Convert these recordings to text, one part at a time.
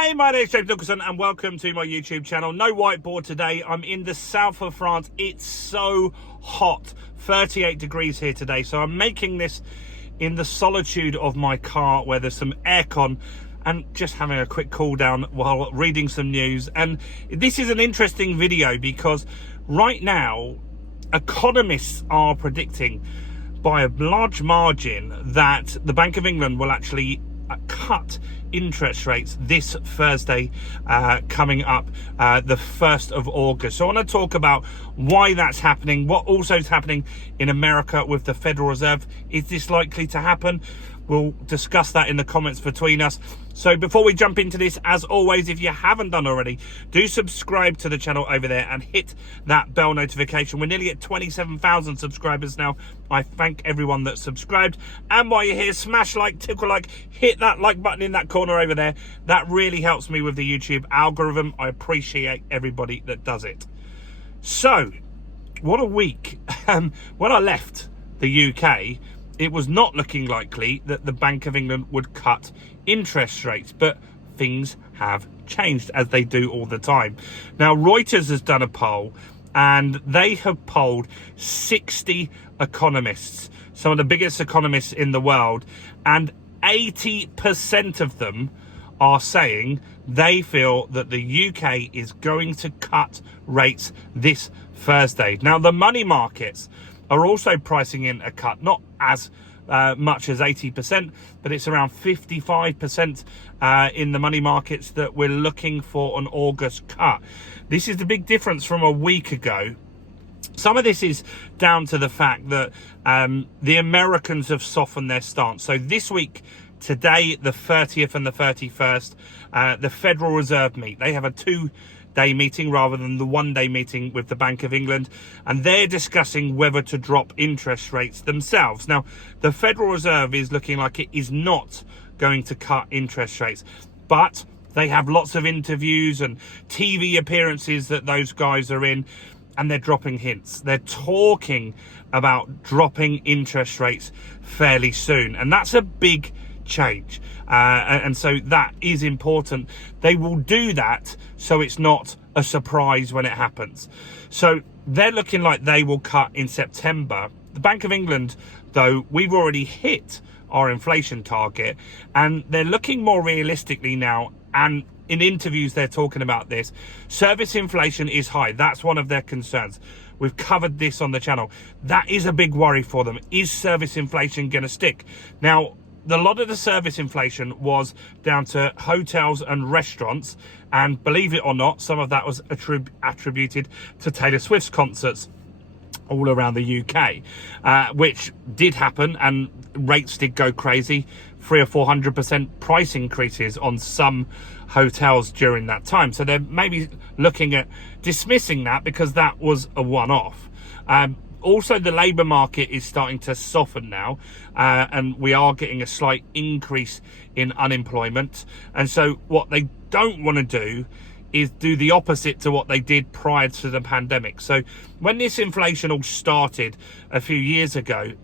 Hey, my name is James Nicholson and welcome to my YouTube channel. No whiteboard today. I'm in the south of France. It's so hot, 38 degrees here today. So I'm making this in the solitude of my car where there's some aircon and just having a quick cool down while reading some news. And this is an interesting video because right now, economists are predicting by a large margin that the Bank of England will actually cut interest rates this Thursday coming up the 1st of August. So I want to talk about why that's happening, what also is happening in America with the Federal Reserve. Is this likely to happen? We'll discuss that in the comments between us. So before we jump into this, as always, if you haven't done already, do subscribe to the channel over there and hit that bell notification. We're nearly at 27,000 subscribers now. I thank everyone that's subscribed. And while you're here, smash like, tickle like, hit that like button in that corner over there. That really helps me with the YouTube algorithm. I appreciate everybody that does it. So, what a week. When I left the UK, it was not looking likely that the Bank of England would cut interest rates, but things have changed, as they do all the time. Now, Reuters has done a poll, and they have polled 60 economists, some of the biggest economists in the world, and 80% of them are saying they feel that the UK is going to cut rates this Thursday. Now, the money markets are also pricing in a cut, not as much as 80%, but it's around 55% in the money markets that we're looking for an August cut. This is the big difference from a week ago. Some of this is down to the fact that the Americans have softened their stance. So this week, today, the 30th and the 31st, the Federal Reserve meet. They have a two-day meeting rather than the one-day meeting with the Bank of England, and they're discussing whether to drop interest rates themselves. Now, the Federal Reserve is looking like it is not going to cut interest rates, but they have lots of interviews and TV appearances that those guys are in, and they're dropping hints. They're talking about dropping interest rates fairly soon, and that's a big change, and so that is important. They will do that so it's not a surprise when it happens. So they're looking like they will cut in September. The Bank of England, though, we've already hit our inflation target, and they're looking more realistically now, and in interviews they're talking about this. Service inflation is high. That's one of their concerns. We've covered this on the channel. That is a big worry for them. Is service inflation going to stick? Now, a lot of the service inflation was down to hotels and restaurants, and believe it or not, some of that was attributed to Taylor Swift's concerts all around the UK, which did happen, and rates did go crazy. 300 or 400% price increases on some hotels during that time. So they're maybe looking at dismissing that because that was a one-off. Also, the labour market is starting to soften now, and we are getting a slight increase in unemployment. And so what they don't want to do is do the opposite to what they did prior to the pandemic. So when this inflation all started a few years ago,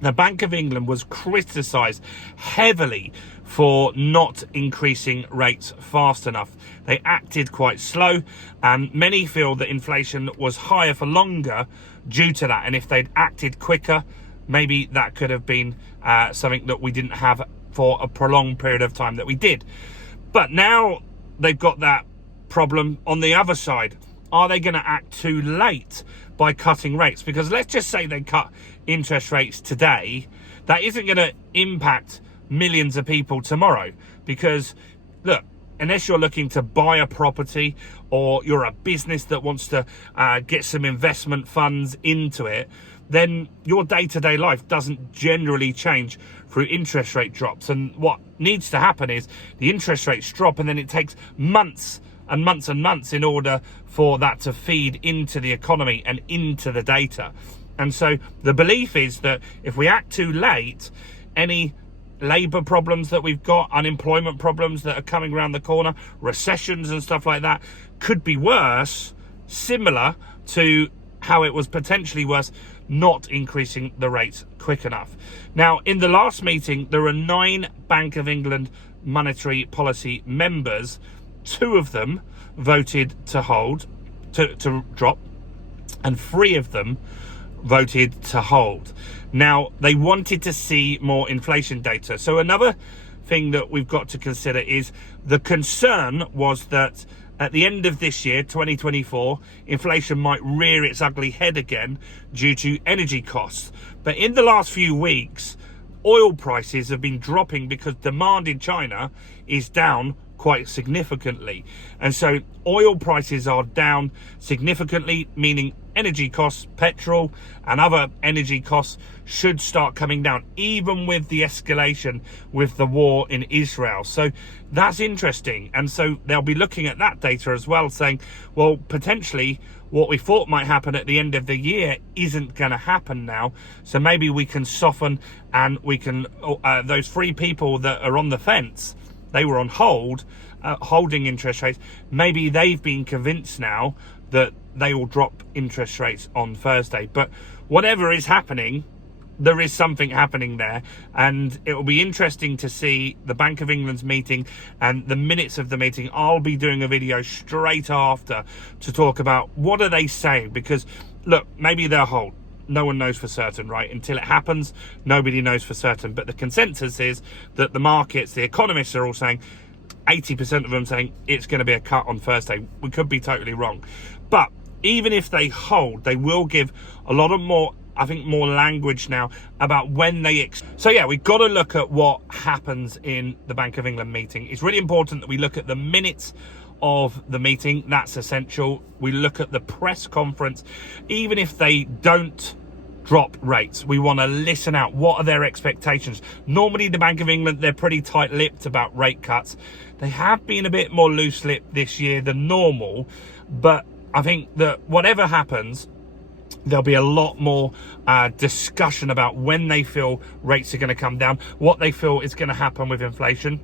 the Bank of England was criticised heavily for not increasing rates fast enough. They acted quite slow, and many feel that inflation was higher for longer due to that. And if they'd acted quicker, maybe that could have been something that we didn't have for a prolonged period of time that we did. But now they've got that problem on the other side. Are they going to act too late by cutting rates? Because let's just say they cut interest rates today, that isn't going to impact millions of people tomorrow. Because look, unless you're looking to buy a property or you're a business that wants to get some investment funds into it, then your day-to-day life doesn't generally change through interest rate drops. And what needs to happen is the interest rates drop, and then it takes months and months and months in order for that to feed into the economy and into the data. And so the belief is that if we act too late, any labour problems that we've got, unemployment problems that are coming around the corner, recessions and stuff like that, could be worse, similar to how it was potentially worse not increasing the rates quick enough. Now, in the last meeting, there were 9 Bank of England monetary policy members, 2 of them voted to hold, to drop, and 3 of them voted to hold. Now, they wanted to see more inflation data. So another thing that we've got to consider is the concern was that at the end of this year, 2024, inflation might rear its ugly head again due to energy costs. But in the last few weeks, oil prices have been dropping because demand in China is down quite significantly. And so oil prices are down significantly, meaning energy costs, petrol and other energy costs should start coming down, even with the escalation with the war in Israel. So that's interesting. And so they'll be looking at that data as well, saying, well, potentially what we thought might happen at the end of the year isn't going to happen now. So maybe we can soften, and we can, those 3 people that are on the fence, they were on hold, holding interest rates. Maybe they've been convinced now that they will drop interest rates on Thursday. But whatever is happening, there is something happening there, and it will be interesting to see the Bank of England's meeting and the minutes of the meeting. I'll be doing a video straight after to talk about what are they saying, because look, maybe they'll hold. No one knows for certain, right? Until it happens, nobody knows for certain. But the consensus is that the markets, the economists are all saying, 80% of them saying it's going to be a cut on Thursday. We could be totally wrong. But even if they hold, they will give a lot of more, I think, more language now about when they... So yeah, we've got to look at what happens in the Bank of England meeting. It's really important that we look at the minutes of the meeting. That's essential. We look at the press conference. Even if they don't drop rates, we want to listen out. What are their expectations? Normally the Bank of England, they're pretty tight-lipped about rate cuts. They have been a bit more loose-lipped this year than normal, but I think that whatever happens, there'll be a lot more discussion about when they feel rates are going to come down, what they feel is going to happen with inflation.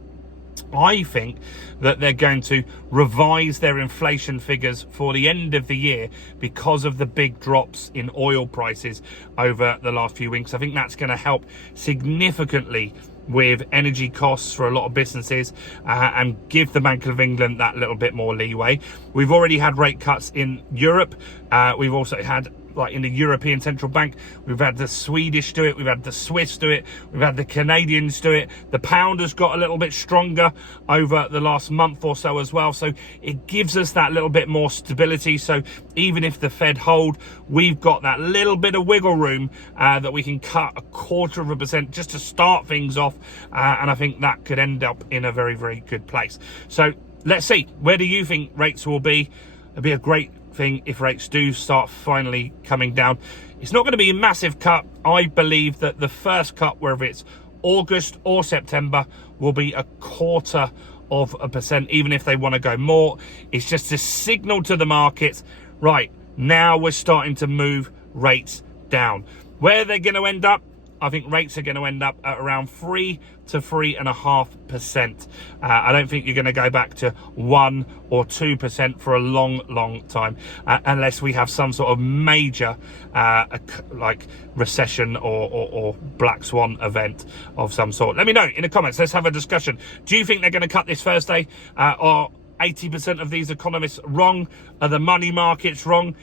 I think that they're going to revise their inflation figures for the end of the year because of the big drops in oil prices over the last few weeks. I think that's going to help significantly with energy costs for a lot of businesses and give the Bank of England that little bit more leeway. We've already had rate cuts in Europe. We've also had, like in the European Central Bank, we've had the Swedish do it, we've had the Swiss do it, we've had the Canadians do it. The pound has got a little bit stronger over the last month or so as well. So it gives us that little bit more stability. So even if the Fed hold, we've got that little bit of wiggle room that we can cut 0.25% just to start things off. And I think that could end up in a very, very good place. So let's see, where do you think rates will be? It'd be a great thing if rates do start finally coming down. It's not going to be a massive cut. I believe that the first cut, whether it's August or September, will be 0.25%, even if they want to go more. It's just a signal to the markets, right, now we're starting to move rates down. Where they're going to end up, I think rates are going to end up at around 3 to 3.5%. I don't think you're going to go back to 1 or 2% for a long, long time, unless we have some sort of major like recession or black swan event of some sort. Let me know in the comments. Let's have a discussion. Do you think they're going to cut this Thursday? Are 80% of these economists wrong? Are the money markets wrong?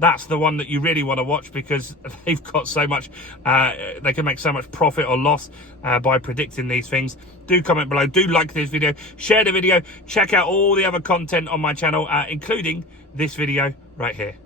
That's the one that you really want to watch, because they've got so much, they can make so much profit or loss by predicting these things. Do comment below, do like this video, share the video, check out all the other content on my channel, including this video right here.